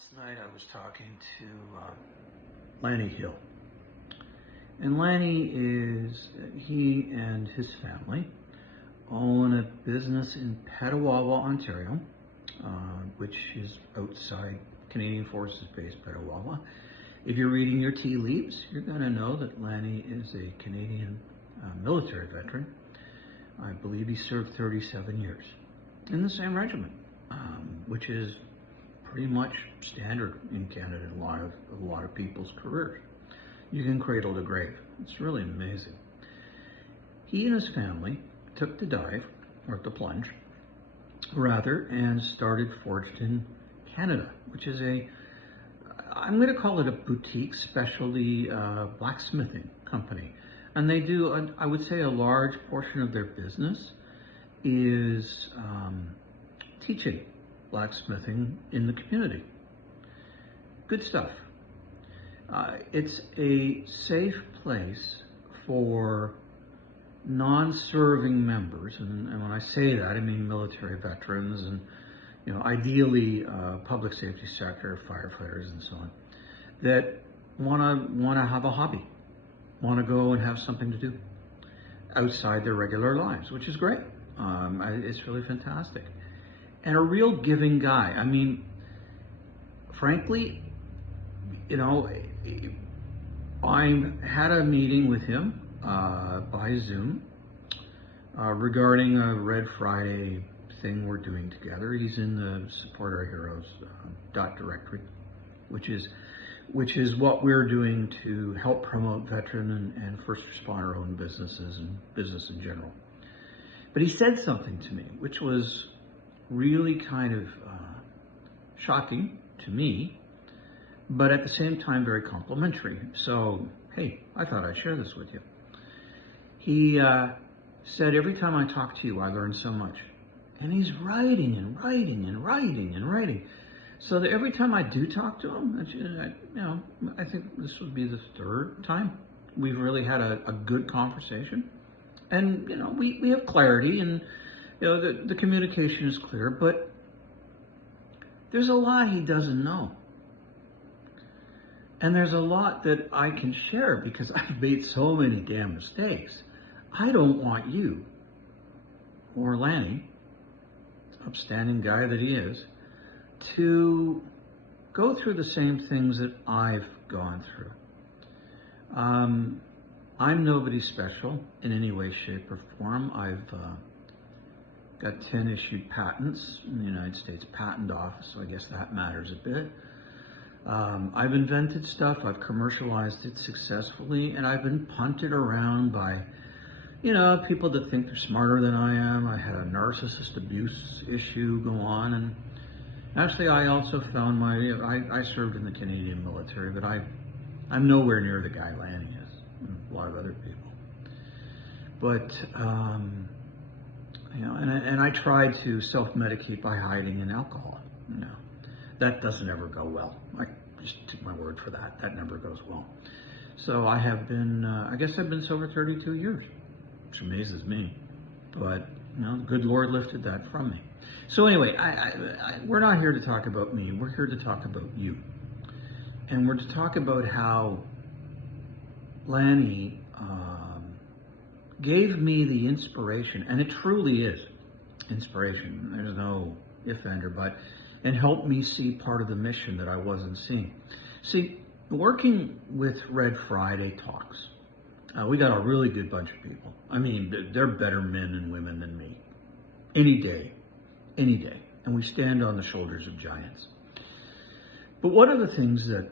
Last night I was talking to Lanny Hill. And Lanny he and his family own a business in Petawawa, Ontario, which is outside Canadian Forces Base, Petawawa. If you're reading your tea leaves, you're going to know that Lanny is a Canadian military veteran. I believe he served 37 years in the same regiment, which is pretty much standard in Canada in a lot of people's careers. You can cradle to grave. It's really amazing. He and his family took the dive, or the plunge, rather, and started Forged in Canada, which is I'm going to call it a boutique specialty blacksmithing company. And they do, I would say, a large portion of their business is teaching blacksmithing in the community. Good stuff. It's a safe place for non-serving members, and when I say that, I mean military veterans and, ideally public safety sector, firefighters and so on, that want to have a hobby, want to go and have something to do outside their regular lives, which is great. It's really fantastic. And a real giving guy. I mean, frankly, I had a meeting with him by Zoom regarding a Red Friday thing we're doing together. He's in the Support Our Heroes .directory, which is what we're doing to help promote veteran and first responder owned businesses and business in general. But he said something to me, which was really kind of shocking to me, but at the same time very complimentary. So, hey, I thought I'd share this with you. He said, every time I talk to you, I learn so much. And he's writing and writing and writing and writing. So that every time I do talk to him, I think this would be the third time we've really had a good conversation. And, we have clarity, and the communication is clear, but there's a lot he doesn't know. And there's a lot that I can share because I've made so many damn mistakes. I don't want you, or Lanny, upstanding guy that he is, to go through the same things that I've gone through. I'm nobody special in any way, shape, or form. I've got 10 issued patents in the United States Patent Office, so I guess that matters a bit. I've invented stuff, I've commercialized it successfully, and I've been punted around by, people that think they're smarter than I am. I had a narcissist abuse issue go on, and actually I also found I served in the Canadian military, but I'm nowhere near the guy Lanny is, and a lot of other people. But, and I tried to self-medicate by hiding in alcohol. That doesn't ever go well. I just took my word for that. That never goes well. So I have been, I guess I've been sober 32 years, which amazes me. But, the good Lord lifted that from me. So anyway, we're not here to talk about me. We're here to talk about you. And we're to talk about how Lanny gave me the inspiration, and it truly is inspiration. There's no if, and, or but, and helped me see part of the mission that I wasn't seeing. See, working with Red Friday talks, we got a really good bunch of people. I mean, they're better men and women than me. Any day. And we stand on the shoulders of giants. But one of the things that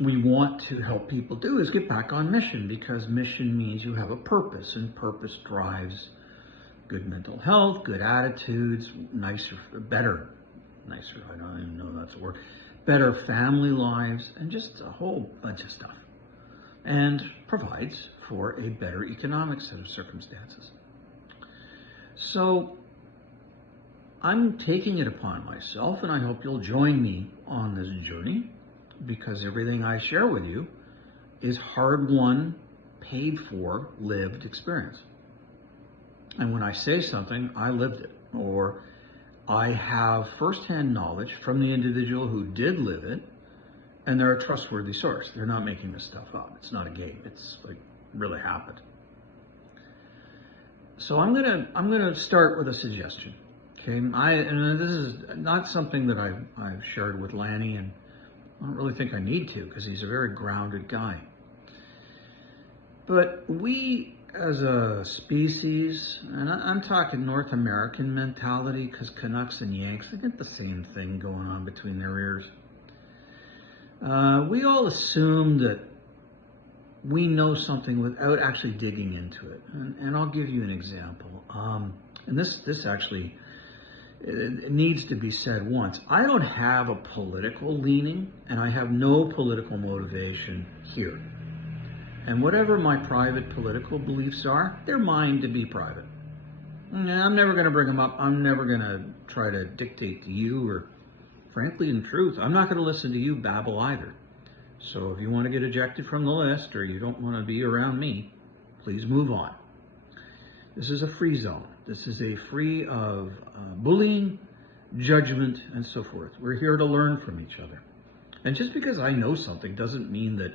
we want to help people do is get back on mission, because mission means you have a purpose, and purpose drives good mental health, good attitudes, better, I don't even know that's a word, better family lives, and just a whole bunch of stuff. And provides for a better economic set of circumstances. So I'm taking it upon myself, and I hope you'll join me on this journey, because everything I share with you is hard-won, paid-for, lived experience. And when I say something, I lived it, or I have firsthand knowledge from the individual who did live it, and they're a trustworthy source. They're not making this stuff up. It's not a game. It's like really happened. So I'm gonna start with a suggestion. Okay, and this is not something that I've shared with Lanny, and I don't really think I need to because he's a very grounded guy. But we as a species, and I'm talking North American mentality, because Canucks and Yanks, they got the same thing going on between their ears. We all assume that we know something without actually digging into it. And I'll give you an example. And this actually it needs to be said once. I don't have a political leaning, and I have no political motivation here. And whatever my private political beliefs are, they're mine to be private. I'm never going to bring them up. I'm never going to try to dictate to you, or frankly, in truth, I'm not going to listen to you babble either. So if you want to get ejected from the list, or you don't want to be around me, please move on. This is a free zone. This is a free of bullying, judgment, and so forth. We're here to learn from each other. And just because I know something doesn't mean that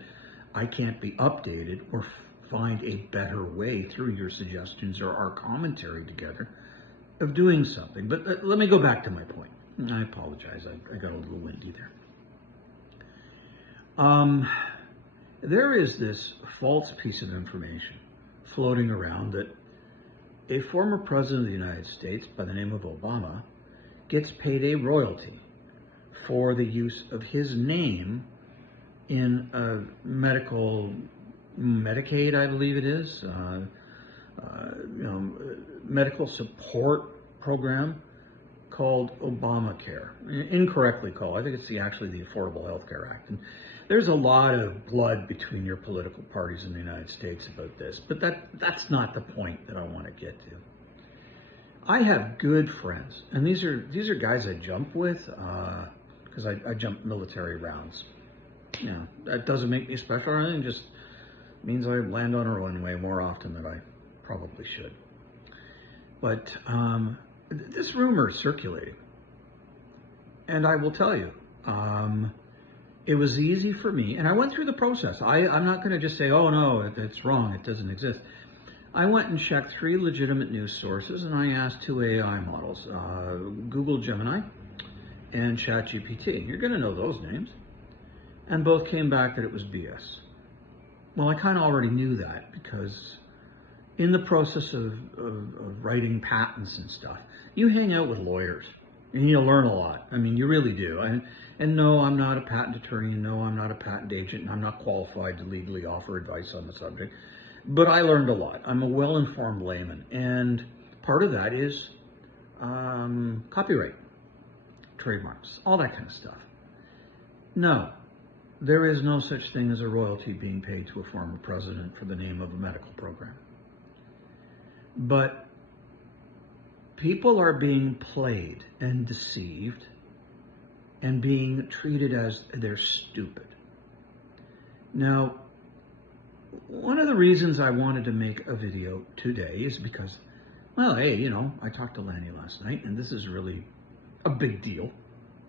I can't be updated or find a better way through your suggestions or our commentary together of doing something. But let me go back to my point. I apologize. I got a little windy there. There is this false piece of information floating around that a former president of the United States by the name of Obama gets paid a royalty for the use of his name in a Medicaid, I believe it is, medical support program called Obamacare, incorrectly called. I think it's actually the Affordable Health Care Act. And there's a lot of blood between your political parties in the United States about this, but that's not the point that I want to get to. I have good friends, and these are guys I jump with because I jump military rounds. You know, that doesn't make me special or anything, just means I land on a runway more often than I probably should. But this rumor is circulating, and I will tell you, it was easy for me, and I went through the process. I'm not going to just say, oh no, it's wrong, it doesn't exist. I went and checked 3 legitimate news sources, and I asked 2 AI models, Google Gemini and ChatGPT. You're going to know those names. And both came back that it was BS. Well, I kind of already knew that, because in the process of writing patents and stuff, you hang out with lawyers and you learn a lot. I mean, you really do. And no, I'm not a patent attorney, and no, I'm not a patent agent, and I'm not qualified to legally offer advice on the subject. But I learned a lot. I'm a well-informed layman, and part of that is copyright, trademarks, all that kind of stuff. No, there is no such thing as a royalty being paid to a former president for the name of a medical program. But people are being played and deceived and being treated as they're stupid. Now, one of the reasons I wanted to make a video today is because, well, hey, you know, I talked to Lanny last night, and this is really a big deal.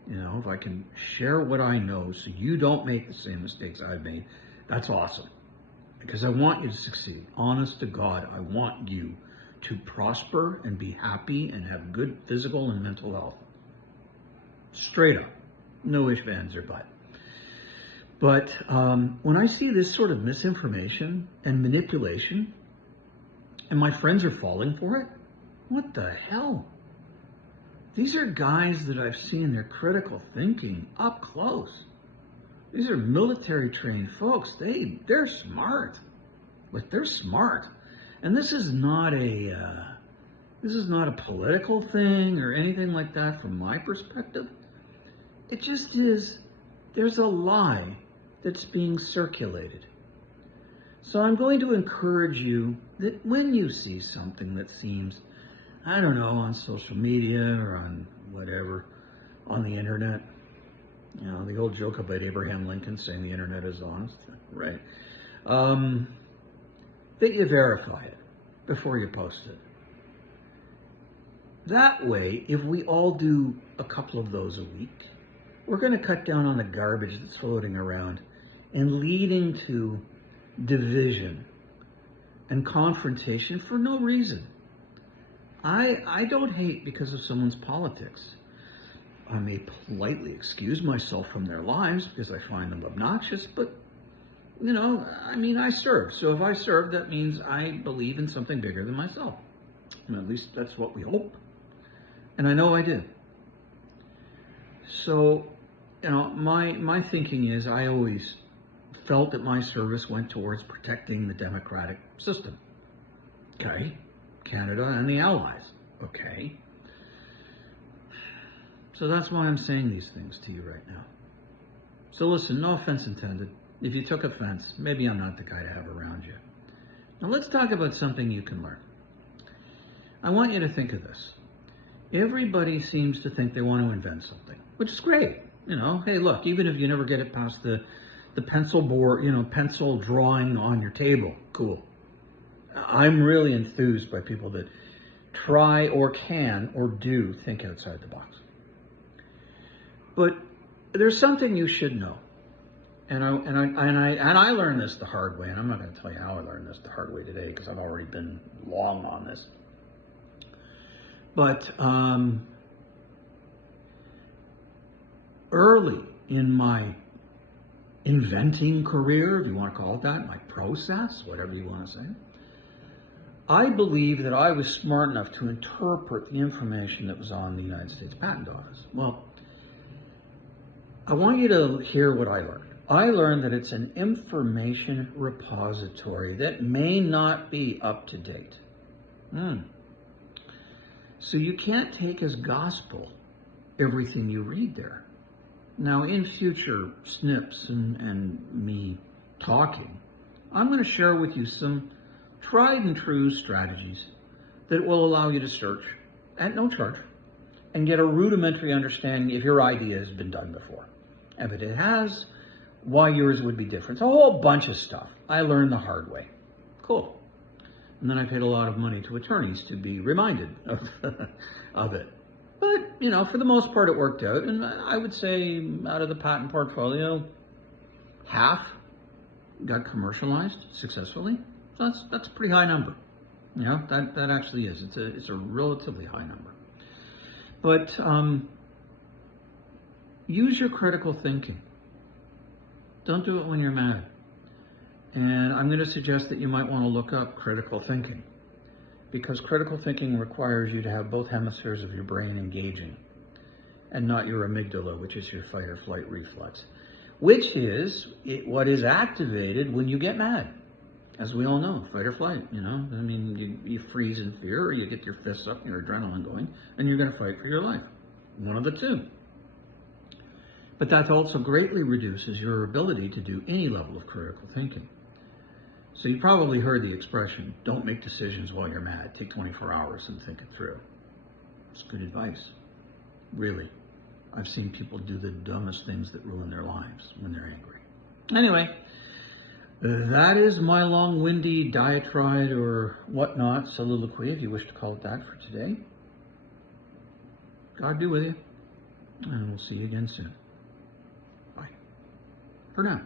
You know, if I can share what I know so you don't make the same mistakes I've made, that's awesome. Because I want you to succeed. Honest to God, I want you to prosper and be happy and have good physical and mental health. Straight up. No ifs, ands, or buts. But when I see this sort of misinformation and manipulation, and my friends are falling for it, what the hell? These are guys that I've seen their critical thinking up close. These are military trained folks. They're smart. But they're smart. And this is not a political thing or anything like that from my perspective. It just is, there's a lie that's being circulated. So I'm going to encourage you that when you see something that seems, I don't know, on social media or on whatever, on the internet, you know, the old joke about Abraham Lincoln saying the internet is honest, right? That you verify it before you post it. That way, if we all do a couple of those a week, we're going to cut down on the garbage that's floating around and leading to division and confrontation for no reason. I don't hate because of someone's politics. I may politely excuse myself from their lives because I find them obnoxious, but, I serve. So if I serve, that means I believe in something bigger than myself. And at least that's what we hope. And I know I do. So, my thinking is I always felt that my service went towards protecting the democratic system. Okay? Canada and the Allies. Okay? So that's why I'm saying these things to you right now. So listen, no offense intended. If you took offense, maybe I'm not the guy to have around you. Now let's talk about something you can learn. I want you to think of this. Everybody seems to think they want to invent something, which is great. Hey, look, even if you never get it past the pencil board, pencil drawing on your table, cool. I'm really enthused by people that try or can or do think outside the box. But there's something you should know. And I learned this the hard way, and I'm not going to tell you how I learned this the hard way today because I've already been long on this. But early in my inventing career, if you want to call it that, my process, whatever you want to say, I believed that I was smart enough to interpret the information that was on the United States Patent Office. Well, I want you to hear what I learned. I learned that it's an information repository that may not be up to date. So you can't take as gospel everything you read there. Now, in future snips and me talking, I'm going to share with you some tried and true strategies that will allow you to search at no charge and get a rudimentary understanding if your idea has been done before. And if it has, why yours would be different. It's a whole bunch of stuff I learned the hard way. Cool. And then I paid a lot of money to attorneys to be reminded of it. But, for the most part, it worked out. And I would say out of the patent portfolio, half got commercialized successfully. So that's a pretty high number. That actually is. It's a relatively high number. But use your critical thinking. Don't do it when you're mad. And I'm going to suggest that you might want to look up critical thinking, because critical thinking requires you to have both hemispheres of your brain engaging and not your amygdala, which is your fight or flight reflex, which is what is activated when you get mad. As we all know, fight or flight, you freeze in fear, or you get your fists up, your adrenaline going, and you're going to fight for your life. One of the two. But that also greatly reduces your ability to do any level of critical thinking. So you probably heard the expression, don't make decisions while you're mad. Take 24 hours and think it through. It's good advice. Really. I've seen people do the dumbest things that ruin their lives when they're angry. Anyway, that is my long-winded diatribe or whatnot, soliloquy, if you wish to call it that, for today. God be with you, and we'll see you again soon. Bye. For now.